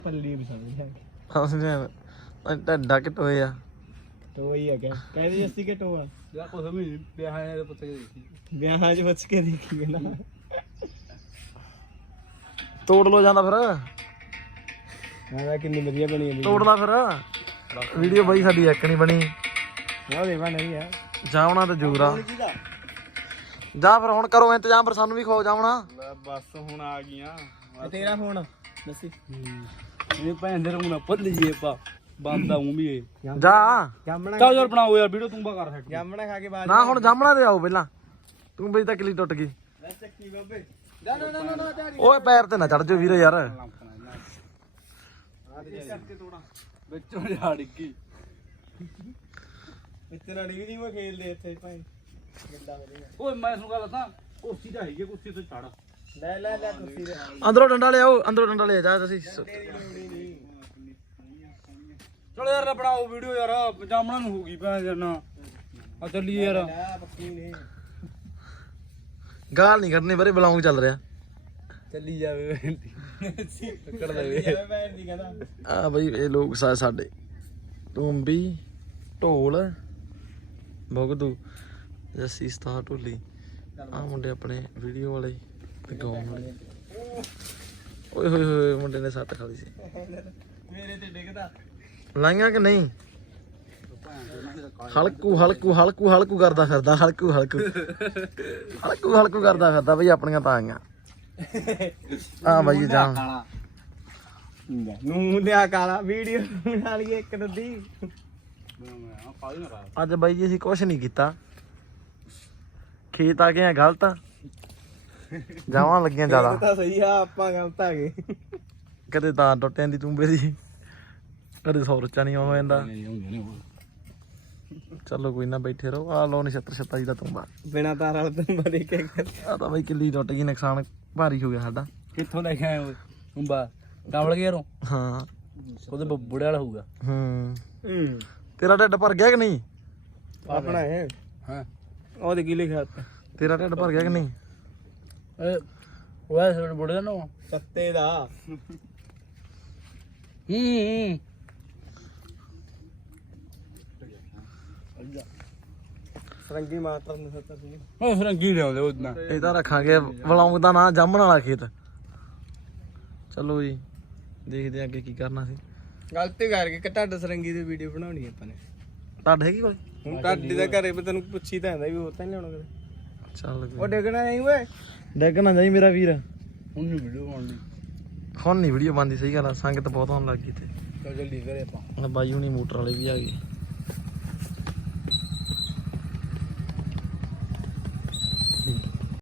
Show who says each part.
Speaker 1: ਪੱਲੀ ਵੀ ਸਮਝ ਆ
Speaker 2: ਹਾਂ ਢੱਡਾ ਕਿਟੋਏ ਆ
Speaker 1: ਟੋਈ ਆ ਗਿਆ ਕਹਿੰਦੇ ਅਸੀਂ ਕਿ ਟੋਆ
Speaker 3: ਯਾ ਕੁਛ ਵੀ ਵਿਆਹਾਂ ਦੇ ਪੁੱਛ ਕੇ ਦੇਖੀ
Speaker 1: ਵਿਆਹਾਂ 'ਚ ਪੁੱਛ ਕੇ ਦੇਖੀਏ ਨਾ
Speaker 2: ਤੋੜ ਲੋ ਜਾਂਦਾ ਫਿਰ
Speaker 1: ਹਾਂ ਕਿੰਨੀ ਵਧੀਆ ਬਣੀ ਜਾਂਦੀ
Speaker 2: ਤੋੜ ਲਾ ਫਿਰ ਵੀਡੀਓ ਬਾਈ ਸਾਡੀ ਇੱਕ ਨਹੀਂ ਬਣੀ
Speaker 1: ਉਹ ਦੇਵਾ ਨਹੀਂ ਆ
Speaker 2: ਜਾਵਣਾ ਤੇ ਜ਼ਰੂਰ ਆ ਜਾ ਫਿਰ ਹੁਣ ਕਰੋ ਇੰਤਜ਼ਾਮ ਫਿਰ ਸਾਨੂੰ ਵੀ ਖਵਾਓ ਜਾਵਣਾ
Speaker 3: ਬਸ ਹੁਣ ਆ ਗਈਆਂ
Speaker 1: ਤੇਰਾ ਫੋਨ ਦੱਸੀ
Speaker 3: ਇਹ ਭੈਣ ਦੇ ਰੂਣਾ ਪੱਲ ਜੀਏ ਪਾ ਬੰਦਾ ਉਂ ਵੀ ਇਹ
Speaker 2: ਜਾ
Speaker 1: ਜਾਮਣਾ
Speaker 3: ਚੱਲ ਯਾਰ ਬਣਾਓ ਯਾਰ ਵੀਡੀਓ ਤੂੰ ਬਾ ਕਰ ਸਕ
Speaker 1: ਜਾਮਣਾ ਖਾ ਕੇ ਬਾਅਦ
Speaker 2: ਨਾ ਹੁਣ ਜਾਮਣਾ ਤੇ ਆਓ ਪਹਿਲਾਂ ਤੂੰ ਬਈ ਤਾਂ ਕਿਲੀ ਟੁੱਟ ਗਈ
Speaker 1: ਚੱਕੀ ਬਾਬੇ ਨਾ ਨਾ ਨਾ ਨਾ
Speaker 2: ਓਏ ਪੈਰ ਤੇ ਨਾ ਚੜ ਜਾਓ ਵੀਰੇ ਯਾਰ
Speaker 3: ਵਿੱਚੋਂ ਝਾੜ ਗਈ
Speaker 1: ਇਤਨਾ ਡਿੱਗ ਜੀ ਮੈਂ ਖੇਲਦੇ ਇੱਥੇ ਭਾਈ ਗੱਡਾ ਵਧੀਆ
Speaker 3: ਓਏ ਮੈਂ ਤੁਹਾਨੂੰ ਗੱਲ ਦੱਸਾਂ ਕੁਰਸੀ ਤਾਂ ਹੈਗੀ ਕੁਰਸੀ ਤੇ ਚੜ
Speaker 1: ਲੈ ਲੈ ਲੈ ਤੁਸੀਂ ਦੇ
Speaker 2: ਅੰਦਰੋਂ ਡੰਡਾ ਲਿਆਓ ਅੰਦਰੋਂ ਡੰਡਾ ਲਿਆ ਜਾ ਤੁਸੀਂ
Speaker 3: ਚਲੋ ਯਾਰ ਬਣਾਓ ਵੀਡੀਓ ਯਾਰ ਜਾਮਣਾ ਨੂੰ ਹੋਊਗੀ ਭੈਣ ਜਨਾ ਆ ਚੱਲੀਏ ਯਾਰ
Speaker 1: ਲੈ ਪੱਕੀ ਨਹੀਂ
Speaker 2: ਗਾਲ ਨਹੀਂ ਕਰਨੀ ਬਾਰੇ ਬਲੌਂਗ ਚੱਲ ਰਿਹਾ
Speaker 3: ਚੱਲੀ ਜਾਵੇ
Speaker 1: ਕਰ ਦੇ ਭੈਣ ਦੀ ਕਹਿੰਦਾ
Speaker 2: ਆ ਬਈ ਇਹ ਲੋਕ ਸਾਡੇ ਟੂੰਬੀ ਢੋਲ ਭਗਦੂ ਜੱਸੀ ਸਤਾਰ ਢੋਲੀ ਆ ਮੁੰਡੇ ਆਪਣੇ ਵੀਡੀਓ ਵਾਲੇ ਤੇ ਗਾਉਣ ਵਾਲੇ ਓਏ ਹੋਏ ਹੋਏ ਮੁੰਡੇ ਨੇ ਸੱਟ ਖਾਲੀ ਸੀ
Speaker 1: ਮੇਰੇ ਤੇ ਡਿੱਗਦਾ
Speaker 2: ਲਾਈਆਂ ਕਿ ਨਹੀਂ ਹਲਕੂ ਹਲਕੂ ਹਲਕੂ ਹਲਕੂ ਕਰਦਾ ਫਿਰਦਾ ਹਲਕੂ ਹਲਕੂ ਹਲਕੂ ਹਲਕੂ ਕਰਦਾ ਫਿਰਦਾ ਬਈ ਆਪਣੀਆਂ ਤਾਂ ਆਈਆਂ ਆ ਬਾਈ ਜਾ
Speaker 1: ਨੂੰ ਦਿਆ ਕਾਲਾ ਵੀਡੀਓ ਬਣਾ ਲਈਏ ਇੱਕ ਦੱਦੀ
Speaker 2: ਅੱਜ ਬਾਈ ਜੀ ਅਸੀਂ ਕੁਛ ਨਹੀਂ ਕੀਤਾ ਖੇਤ ਆ ਗਏ ਆ ਗਲਤ ਜਾਵਾਂ ਲੱਗੀਆਂ ਜ਼ਿਆਦਾ
Speaker 1: ਤਾਂ ਸਹੀ ਆ ਆਪਾਂ ਗਲਤ ਆ ਗਏ
Speaker 2: ਕਦੇ ਤਾਂ ਟੁੱਟ ਜਾਂਦੀ ਤੂੰਬੇ ਦੀ ਕਦੇ ਸੌਰਚਾ ਨਹੀਂ ਹੋ ਜਾਂਦਾ ਚਲੋ ਕੋਈ ਨਾ ਬੈਠੇ ਰਹੋ ਆ ਲੋ ਨਛੱਤਰ ਛੱਤਾ ਜੀ ਦਾ ਤੂੰਬਾ
Speaker 1: ਬਿਨਾ ਤਾਰ ਵਾਲਾ ਤੁੰਬਾ ਦੇ ਕੇ
Speaker 2: ਆ ਤਾਂ ਬਾਈ ਕਿੱਲੀ ਟੁੱਟ ਗਈ ਨੁਕਸਾਨ ਭਾਰੀ ਹੋ ਗਿਆ ਸਾਡਾ
Speaker 3: ਕਿੱਥੋਂ ਲੈ ਕੇ ਆਏ ਓਏ ਹੁੰਬਾ ਡਬਲ ਗਿਆ ਰੋ
Speaker 2: ਹਾਂ
Speaker 3: ਉਹਦੇ ਬੁੜੇ ਵਾਲਾ ਹੋਊਗਾ
Speaker 1: ਹੂੰ
Speaker 2: ਤੇਰਾ ਢਿੱਡ ਭਰ ਗਿਆ ਕਿ ਨਹੀਂ
Speaker 1: ਆਪਣਾ ਹੈ
Speaker 3: ਹਾਂ
Speaker 1: ਉਹਦੇ ਕੀ ਲਿਖਿਆ ਉੱਤੇ
Speaker 2: ਤੇਰਾ ਢਿੱਡ ਭਰ ਗਿਆ ਕਿ ਨਹੀਂ
Speaker 3: ਉਹ ਸਾਡੇ ਬੁੜੇ ਦਾ ਨਾ
Speaker 1: ਸੱਤੇ ਦਾ ਸਰੰਗੀ ਮਾਤਾ ਨੂੰ ਸੱਤਾ ਸੀ
Speaker 3: ਉਹ ਫਰੰਗੀ ਲਿਆਉਂਦੇ ਉਹਦਾਂ
Speaker 2: ਇਹ ਤਾਂ ਰੱਖਾਂਗੇ ਵਲੌਂਗ ਦਾ ਨਾਂ ਜਾਮਣ ਵਾਲਾ ਖੇਤ ਚਲੋ ਜੀ ਦੇਖਦੇ ਆ ਅੱਗੇ ਕੀ ਕਰਨਾ ਸੀ
Speaker 1: ਗਲਤੀ ਕਰਕੇ ਕਿ ਤੁਹਾਡਾ ਸਰੰਗੀ ਦੀ ਵੀਡੀਓ ਬਣਾਉਣੀ ਆਪਾਂ ਨੇ
Speaker 2: ਤੁਹਾਡੇ ਹੈਗੀ ਕੋਈ
Speaker 1: ਹੁਣ ਤੁਹਾਡੀ ਦਾ ਘਰੇ ਮੈਂ ਤੈਨੂੰ ਪੁੱਛੀ ਤਾਂ ਆਂਦਾ ਵੀ ਹੋਰ ਤਾਂ ਨਹੀਂ ਲਿਆਉਣਾ ਕਦੇ
Speaker 2: ਚੱਲ
Speaker 1: ਉਹ ਡਿੱਗਣਾ ਨਹੀਂ ਓਏ
Speaker 2: ਡੈਗ ਨਾ ਜਾਈ ਮੇਰਾ ਵੀਰ
Speaker 3: ਹੁਣ ਨਹੀਂ ਵੀਡੀਓ ਬਣਦੀ
Speaker 2: ਹੁਣ ਨਹੀਂ ਵੀਡੀਓ ਬਣਦੀ ਸਹੀ ਗੱਲ ਆ ਸੰਗਤ ਬਹੁਤ ਆਉਣ ਲੱਗ ਗਈ ਤੇ
Speaker 3: ਚੱਲ ਜਲਦੀ ਕਰੇ ਆਪਾਂ
Speaker 2: ਬਾਈ ਹੁਣੀ ਮੋਟਰ ਵਾਲੇ ਵੀ ਆ ਗਏ